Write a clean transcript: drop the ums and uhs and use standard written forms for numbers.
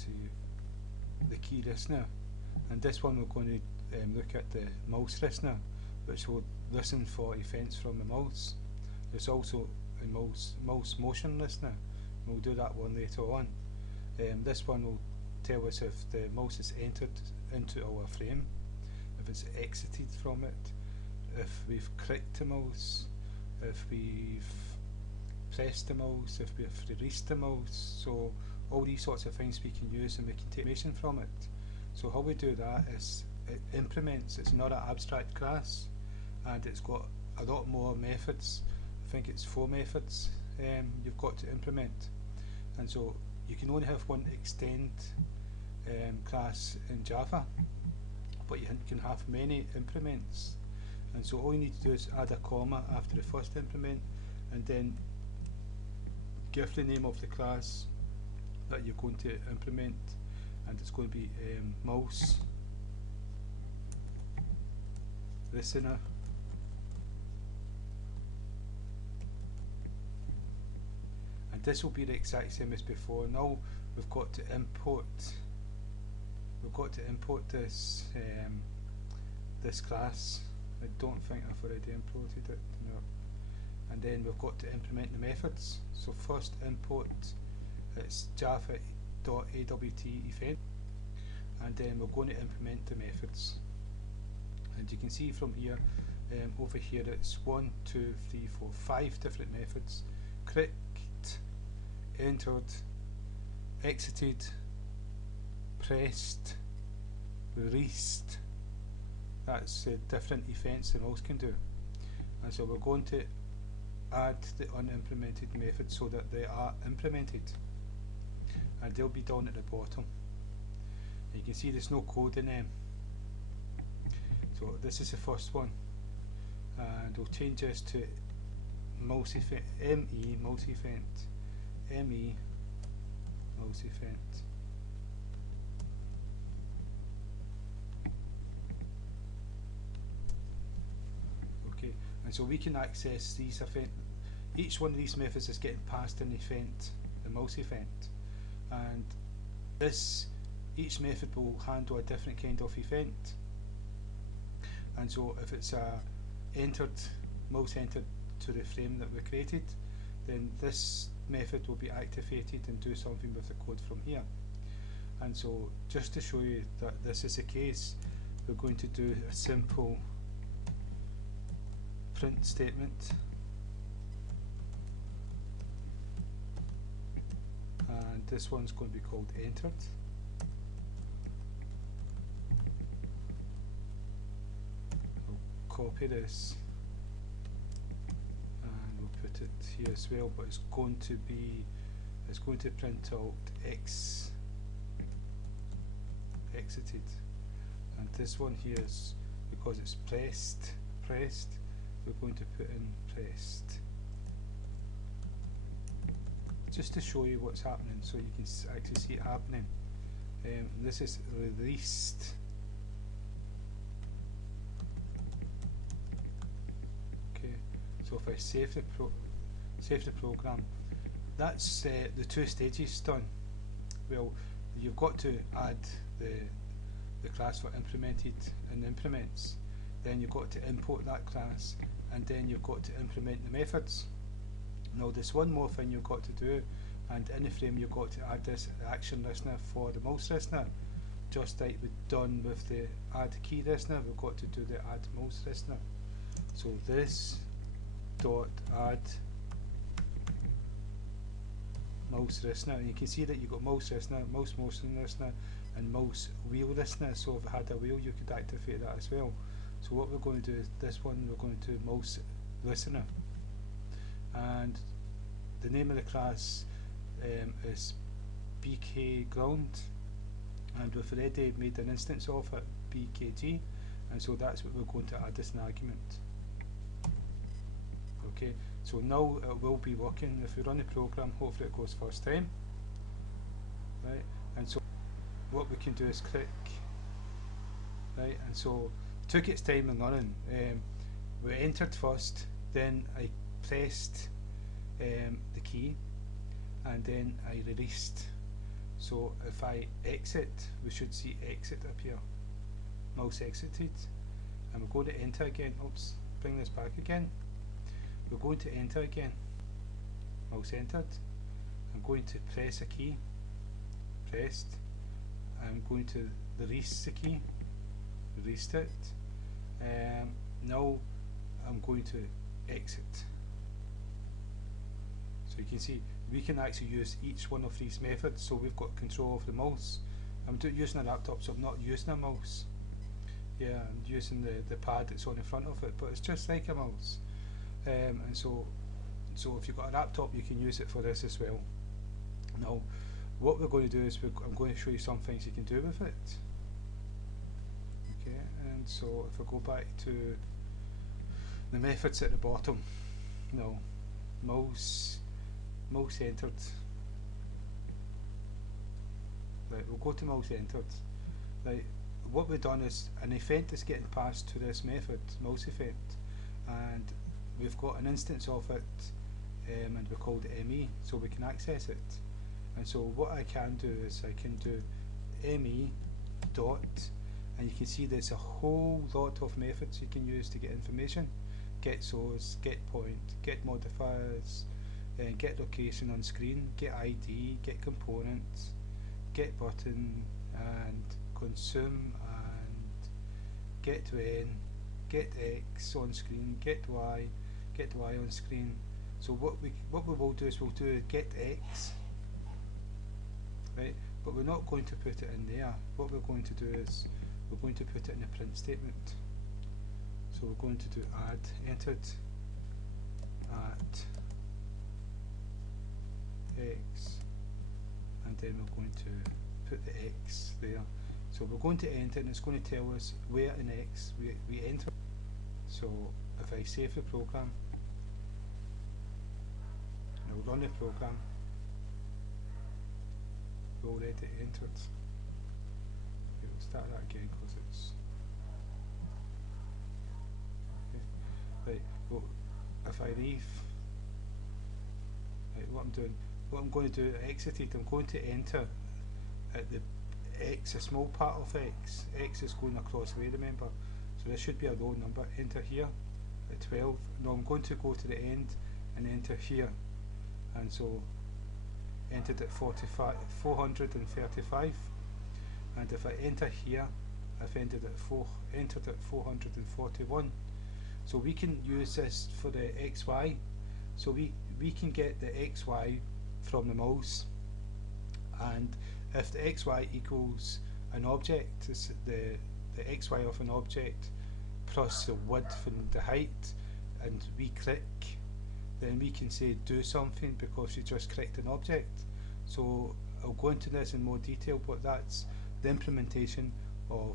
to the key listener, and this one we're going to look at the mouse listener, which will listen for events from the mouse. There's also a mouse motion listener. We'll do that one later on. This one will tell us if the mouse is entered into our frame, if it's exited from it, if we've clicked the mouse, if we've pressed the mouse, if we've released the mouse. So all these sorts of things we can use and we can take information from it. So how we do that is it implements. It's not an abstract class, and it's got a lot more methods. I think it's 4 methods you've got to implement, and so you can only have one extend class in Java, but you can have many implements. And so all you need to do is add a comma after the first implement, and then give the name of the class that you're going to implement, and it's going to be mouse listener. And this will be the exact same as before. Now we've got to import. We've got to import this this class. I don't think I've already imported it. No. And then we've got to implement the methods. So first import, it's java.awt event, and then we're going to implement the methods. And you can see from here, over here, it's 1, 2, 3, 4, 5 different methods: clicked, entered, exited, pressed, released. That's different events the mouse can do. And so we're going to add the unimplemented methods so that they are implemented, and they'll be down at the bottom. And you can see there's no code in them. So this is the first one, and we'll change this to mouse event, ME mouse event, ME mouse event. Okay, and so we can access these events. Each one of these methods is getting passed an event, the mouse event, and each method will handle a different kind of event. And so if it's a mouse entered to the frame that we created, then this method will be activated and do something with the code from here. And so just to show you that this is the case, we're going to do a simple print statement, and this one's going to be called entered. I'll copy this and we'll put it here as well, but it's going to print out exited, and this one here is because it's pressed, we're going to put in pressed, just to show you what's happening so you can actually see it happening. This is released. Okay, so if I save the program, that's the 2 stages done. Well, you've got to add the class for implemented and implements, then you've got to import that class, and then you've got to implement the methods. Now there's one more thing you've got to do, and in the frame you've got to add this action listener for the mouse listener. Just like we've done with the add key listener, we've got to do the add mouse listener. So this dot add mouse listener, and you can see that you've got mouse listener, mouse motion listener, and mouse wheel listener. So if I had a wheel, you could activate that as well. So what we're going to do is this one, we're going to do mouse listener, and the name of the class is bk ground, and we've already made an instance of it, bkg, and so that's what we're going to add as an argument. Okay, so now it will be working. If we run the program, hopefully it goes first time, right? And so what we can do is click, right? And so it took its time in running. We entered first, then I pressed the key, and then I released, So if I exit, we should see exit appear. Mouse exited, and we're going to enter again. Oops, bring this back again. We're going to enter again. Mouse entered. I'm going to press a key. Pressed. I'm going to release the key. Released it. Now I'm going to exit. So you can see we can actually use each one of these methods. So we've got control of the mouse. I'm using a laptop, so I'm not using a mouse. Yeah, I'm using the pad that's on the front of it, but it's just like a mouse. And so if you've got a laptop, you can use it for this as well. Now, what we're going to do is I'm going to show you some things you can do with it. Okay, and so if I go back to the methods at the bottom, now mouse entered. Right, we'll go to mouse entered. Right, what we've done is an event is getting passed to this method, mouse event, and we've got an instance of it, and we called it ME, so we can access it. And so what I can do is I can do ME dot, and you can see there's a whole lot of methods you can use to get information. Get source, get point, get modifiers, get location on screen, get ID, get components, get button, and consume, and get when, get X on screen, get Y on screen. So what we will do is we'll do get X, right? But we're not going to put it in there. What we're going to do is we're going to put it in a print statement. So we're going to do add entered at X, and then we're going to put the X there. So we're going to enter, and it's going to tell us where in X we enter. So if I save the program, and I'll run the program, we already entered. Okay, we'll start that again because it's okay. Right. Well, if I leave, right, what I'm going to do, exited. I'm going to enter at the X, a small part of X. X is going across the way, remember. So this should be a low number. Enter here at 12. Now I'm going to go to the end and enter here. And so entered at 435. And if I enter here, I've entered at 441. So we can use this for the XY. So we can get the XY from the mouse, and if the XY equals an object, it's the XY of an object plus the width and the height, and we click, then we can say do something because you just clicked an object. So I'll go into this in more detail, but that's the implementation of